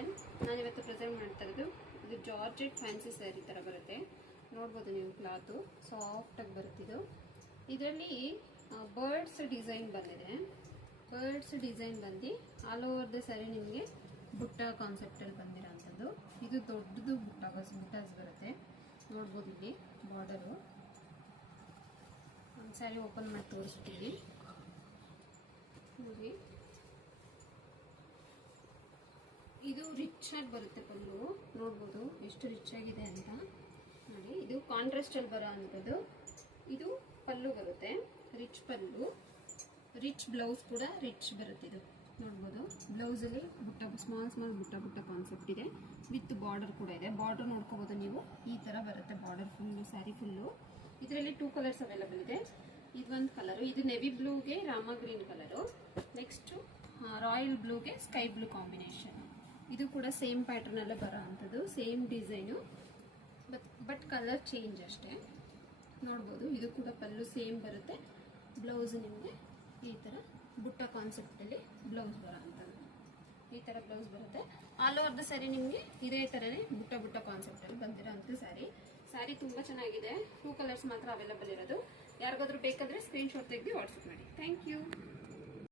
Pattern ನಾನಿವತ್ತು present ಮಾಡ್ತಾ ಇರೋದು. ಇದು ಜಾರ್ಜೆಟ್ ಫ್ಯಾನ್ಸಿ ಸ್ಯಾರಿ ಥರ ಬರುತ್ತೆ, ನೋಡ್ಬೋದು ನೀವು. ಕ್ಲಾತು ಸಾಫ್ಟಾಗಿ ಬರುತ್ತಿದ್ದು. ಇದರಲ್ಲಿ ಬರ್ಡ್ಸ್ ಡಿಸೈನ್ ಬಂದಿದೆ. ಬರ್ಡ್ಸ್ ಡಿಸೈನ್ ಬಂದು ಆಲ್ ಓವರ್ ದ ಸ್ಯಾರಿ ನಿಮಗೆ ಬುಟ್ಟ ಕಾನ್ಸೆಪ್ಟಲ್ಲಿ ಬಂದಿರೋಂಥದ್ದು. ಇದು ದೊಡ್ಡದು ಬುಟ್ಟಾಸ್ ಬರುತ್ತೆ, ನೋಡ್ಬೋದು. ಇಲ್ಲಿ ಬಾರ್ಡರು ಒಂದು ಸ್ಯಾರಿ ಓಪನ್ ಮಾಡಿ ತೋರಿಸ್ತೀವಿ ನೋಡಿ. ಇದು ರಿಚ್ ಆಗಿ ಬರುತ್ತೆ ಪಲ್ಲು, ನೋಡ್ಬೋದು ಎಷ್ಟು ರಿಚ್ ಆಗಿದೆ ಅಂತ ನೋಡಿ. ಇದು ಕಾಂಟ್ರಾಸ್ಟ್ ಅಲ್ಲಿ ಬರೋ ಅಂಥದ್ದು. ಇದು ಪಲ್ಲು ಬರುತ್ತೆ, ರಿಚ್ ಪಲ್ಲು. ರಿಚ್ ಬ್ಲೌಸ್ ಕೂಡ ರಿಚ್ ಬರುತ್ತೆ. ಇದು ನೋಡ್ಬೋದು. ಬ್ಲೌಸ್ ಅಲ್ಲಿ ಬುಟ್ಟ ಸ್ಮಾಲ್ ಬುಟ್ಟ ಕಾನ್ಸೆಪ್ಟ್ ಇದೆ, ವಿತ್ ಬಾರ್ಡರ್ ಕೂಡ ಇದೆ. ಬಾರ್ಡರ್ ನೋಡ್ಕೋಬಹುದು ನೀವು, ಈ ತರ ಬರುತ್ತೆ ಬಾರ್ಡರ್ ಫುಲ್ಲು, ಸ್ಯಾರಿ ಫುಲ್ಲು. ಇದರಲ್ಲಿ 2 ಕಲರ್ಸ್ ಅವೈಲಬಲ್ ಇದೆ. ಇದೊಂದು ಕಲರು, ಇದು ನೆವಿ ಬ್ಲೂಗೆ Rama green colour. Next royal ಬ್ಲೂಗೆ ಸ್ಕೈ ಬ್ಲೂ ಕಾಂಬಿನೇಷನ್. ಇದು ಕೂಡ ಸೇಮ್ ಪ್ಯಾಟರ್ನ್ ಅಲ್ಲೇ ಬರೋ ಅಂಥದ್ದು, same design, but colour change ಅಷ್ಟೇ. ನೋಡ್ಬೋದು. ಇದು ಕೂಡ ಪಲ್ಲು ಸೇಮ್ ಬರುತ್ತೆ. ಬ್ಲೌಸ್ ನಿಮಗೆ ಈ ತರ ಬುಟ್ಟ ಕಾನ್ಸೆಪ್ಟ್ ಅಲ್ಲಿ ಬ್ಲೌಸ್ ಬರೋ ಅಂಥದ್ದು, ಈ ತರ ಬ್ಲೌಸ್ ಬರುತ್ತೆ. ಆಲ್ ಓವರ್ ದ ಸ್ಯಾರಿ ನಿಮಗೆ ಇದೇ ತರನೇ ಬುಟ್ಟ ಕಾನ್ಸೆಪ್ಟ್ ಅಲ್ಲಿ ಬಂದಿರೋ ಅಂತ ಸ್ಯಾರಿ ತುಂಬಾ ಚೆನ್ನಾಗಿದೆ. 2 ಕಲರ್ಸ್ ಮಾತ್ರ ಅವೈಲಬಲ್ ಇರೋದು. ಯಾರಿಗಾದ್ರೂ ಬೇಕಾದ್ರೆ ಸ್ಕ್ರೀನ್ ಶಾಟ್ ತೆಗೆದು ವಾಟ್ಸ್ಆಪ್ ಮಾಡಿ. Thank you.